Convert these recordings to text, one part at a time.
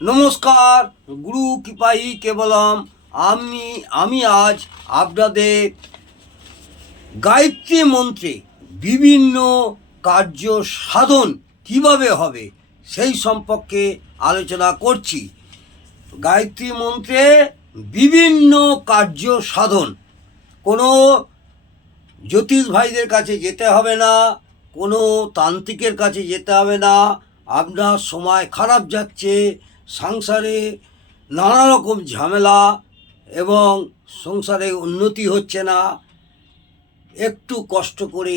নমস্কার, গুরু কৃপাই কেবলম। আমি আজ আপনাদের গায়ত্রী মন্ত্রে বিভিন্ন কার্য সাধন কিভাবে হবে সেই সম্পর্কে আলোচনা করছি। গায়ত্রী মন্ত্রে বিভিন্ন কার্য সাধন, কোনো জ্যোতিষ ভাইদের কাছে যেতে হবে না, কোনো তান্ত্রিকের কাছে যেতে হবে না। আপনার সময় খারাপ যাচ্ছে, সংসারে নানা রকম ঝামেলা এবং সংসারে উন্নতি হচ্ছে না, একটু কষ্ট করে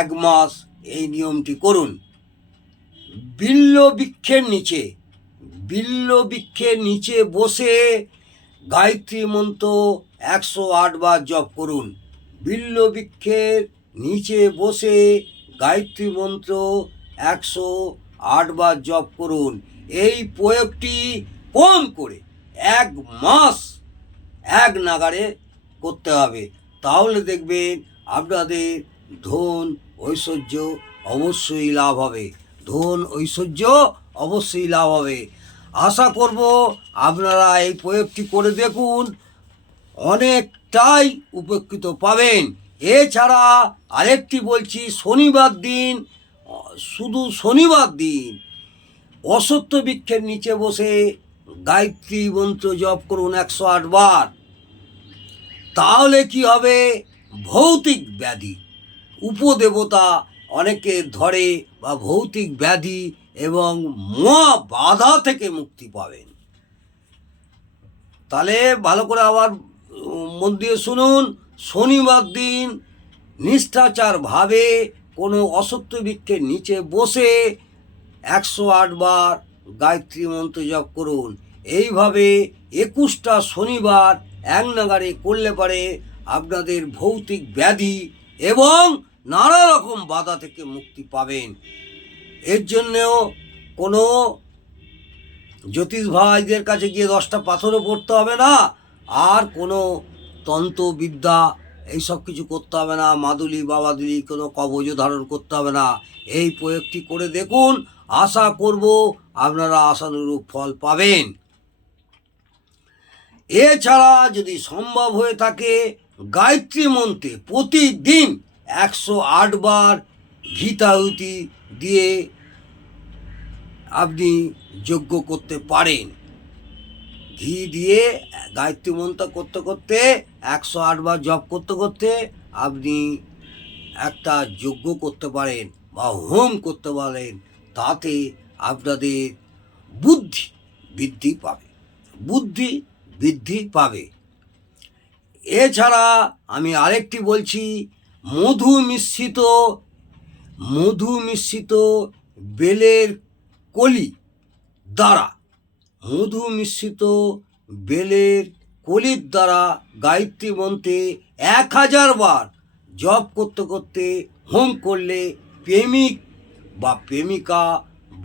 1 মাস এই নিয়মটি করুন। বিল্ল বৃক্ষের নিচে বসে গায়ত্রী মন্ত্র 108 বার জপ করুন। বিল্ল বৃক্ষের নিচে বসে গায়ত্রী মন্ত্র 108 বার জপ করুন। এই প্রয়োগটি কম করে 1 মাস এক নাগাড়ে করতে হবে। তাহলে দেখবেন আপনাদের ধন ঐশ্বর্য অবশ্যই লাভ হবে। আশা করব আপনারা এই প্রয়োগটি করে দেখুন, অনেকটাই উপকৃত পাবেন। এছাড়া আরেকটি বলছি, শুধু শনিবার দিন অশ্বত্থ বৃক্ষের নিচে বসে গায়ত্রী মন্ত্র জপ করুন 108 বার। তাহলে কি হবে, ভৌতিক ব্যাধি, উপদেবতা অনেকে ধরে বা ভৌতিক ব্যাধি এবং মহা বাধা থেকে মুক্তি পাবেন। তাহলে ভালো করে আবার মন দিয়ে শুনুন। শনিবার দিন নিষ্ঠাচারভাবে কোনো অশ্বত্থ বৃক্ষের নিচে বসে 108 বার গায়ত্রী মন্ত্র জপ করুন। এইভাবে 21টা শনিবার এক নাগাড়ে করলে পরে আপনাদের ভৌতিক ব্যাধি এবং নানা রকম বাধা থেকে মুক্তি পাবেন। এর জন্যেও কোনো জ্যোতিষ ভাইদের কাছে গিয়ে 10টা পাথরও পড়তে হবে না, আর কোনো তন্ত্রবিদ্যা এইসব কিছু করতে হবে না, মাদুলি বাবাদুলি কোনো কবজও ধারণ করতে হবে না। এই প্রয়োগটি করে দেখুন, আশা করব আপনারা আশানুরূপ ফল পাবেন। এছাড়া যদি সম্ভব হয়ে থাকে, গায়ত্রী মন্ত্রে প্রতিদিন 108 বার ঘৃতাহুতি দিয়ে আপনি যজ্ঞ করতে পারেন। ঘি দিয়ে গায়ত্রী মন্ত্র করতে করতে 108 বার জপ করতে করতে আপনি একটা যজ্ঞ করতে পারেন বা হোম করতে পারেন। তাতে আপনাদের বুদ্ধি বৃদ্ধি পাবে। এছাড়া আমি আরেকটি বলছি, মধু মিশ্রিত বেলের কলির দ্বারা গায়ত্রী মন্ত্রে 1000 বার জপ করতে করতে হোম করলে প্রেমিক বা প্রেমিকা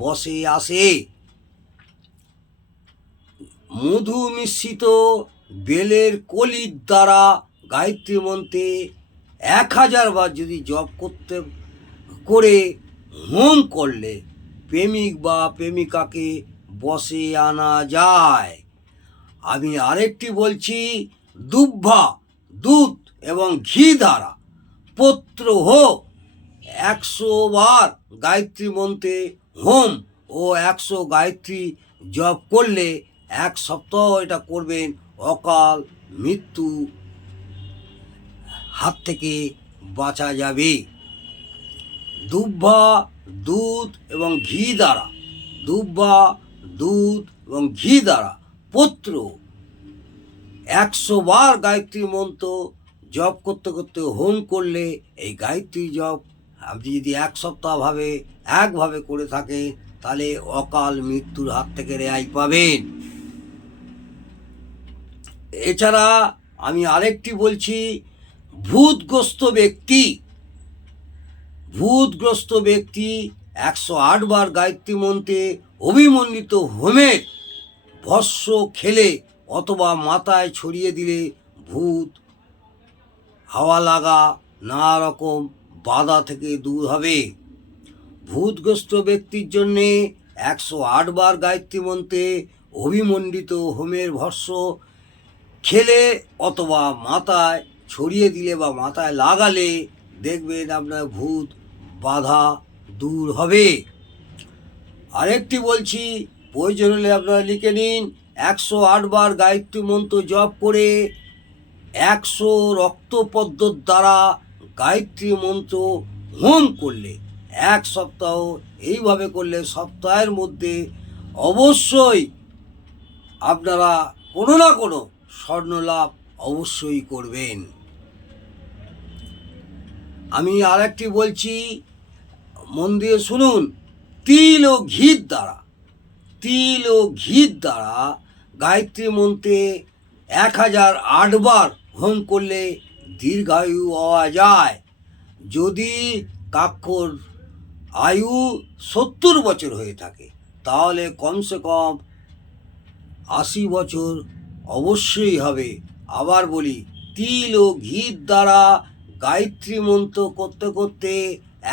বশে আসে। মধু মিশ্রিত বেলের কলির দ্বারা গায়ত্রী মন্ত্রে 1000 বার যদি জপ করে হোম করলে প্রেমিক বা প্রেমিকাকে বশে আনা যায়। আমি আরেকটি বলছি, দুধ এবং ঘি দ্বারা পত্র 100 বার গায়ত্রী মন্ত্রে হোম ও 100 গায়ত্রী জপ করলে 1 সপ্তাহ এটা করবেন, অকাল মৃত্যু হাত থেকে বাঁচা যাবে। দুধ এবং ঘি দ্বারা পত্র 100 বার গায়ত্রী মন্ত্র জপ করতে করতে হোম করলে এই গায়ত্রী জপ আপনি যদি 1 সপ্তাহ একভাবে করে থাকেন, তাহলে অকাল মৃত্যুর হাত থেকে রেহাই পাবেন। এছাড়া আমি আরেকটি বলছি, ভূতগ্রস্ত ব্যক্তি 108 বার গায়ত্রী মন্ত্রে অভিমন্ডিত হোমের ভস্ম খেলে অথবা মাথায় ছড়িয়ে দিলে ভূত, হাওয়া লাগা, নানা রকম বাধা থেকে দূর হবে। ভূতগ্রস্ত ব্যক্তির জন্যে 108 বার গায়ত্রী মন্ত্রে অভিমণ্ডিত হোমের ভস্য খেলে অথবা মাথায় ছড়িয়ে দিলে বা মাথায় লাগালে দেখবেন আপনার ভূত বাধা দূর হবে। আরেকটি বলছি, প্রয়োজন হলে আপনারা লিখে নিন, 108 বার গায়ত্রী মন্ত্র জপ করে 100 রক্তপদ্মর দ্বারা গায়ত্রী মন্ত্র হোম করলে 1 সপ্তাহ, এইভাবে করলে সপ্তাহের মধ্যে অবশ্যই আপনারা কোনো না কোনো স্বর্ণলাভ অবশ্যই করবেন। আমি আরেকটি বলছি, মন দিয়ে শুনুন, তিল ও ঘির দ্বারা গায়ত্রী মন্ত্রে 1008 বার হোম করলে দীর্ঘায়ু হওয়া যায়। যদি কাক্ষর আয়ু 70 বছর হয়ে থাকে তাহলে কমসে কম 80 বছর অবশ্যই হবে। আবার বলি, তিল ও ঘির দ্বারা গায়ত্রী মন্ত্র করতে করতে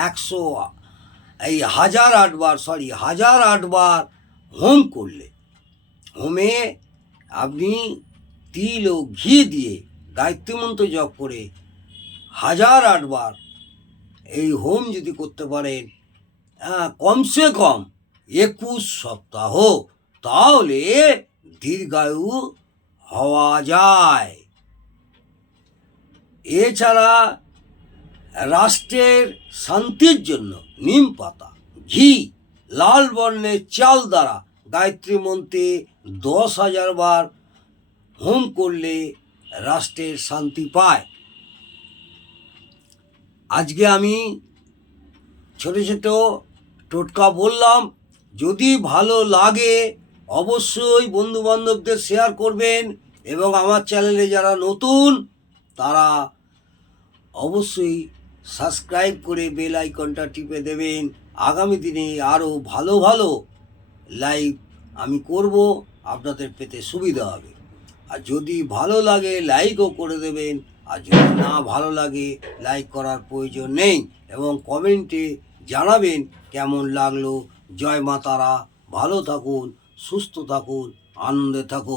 1008 বার হোম করলে, হোমে আপনি তিল ও ঘি দিয়ে গায়ত্রী মন্ত্র জপ করে 1008 বার এই হোম যদি করতে পারেন কমসে কম 21 সপ্তাহ, তাহলে দীর্ঘায়ু হওয়া যায়। এছাড়া রাষ্ট্রের শান্তির জন্য নিম পাতা, ঘি, লাল বর্ণের চাল দ্বারা গায়ত্রী মন্ত্রে 10,000 বার হোম করলে রাষ্ট্রের শান্তি পায়। আজকে আমি ছোট ছোট টোটকা বললাম, যদি ভালো লাগে অবশ্যই বন্ধুবান্ধবদের শেয়ার করবেন, এবং আমার চ্যানেলে যারা নতুন তারা অবশ্যই সাবস্ক্রাইব করে বেল আইকনটা টিপে দেবেন। আগামী দিনে আরও ভালো ভালো লাইভ আমি করব, আপনাদের পেতে সুবিধা হবে। আর যদি ভালো লাগে লাইকও করে দেবেন, আর যদি না ভালো লাগে লাইক করার প্রয়োজন নেই, এবং কমেন্টে জানাবেন কেমন লাগলো। জয় মা তারা, ভালো থাকুন, সুস্থ থাকুন, আনন্দে থাকুন।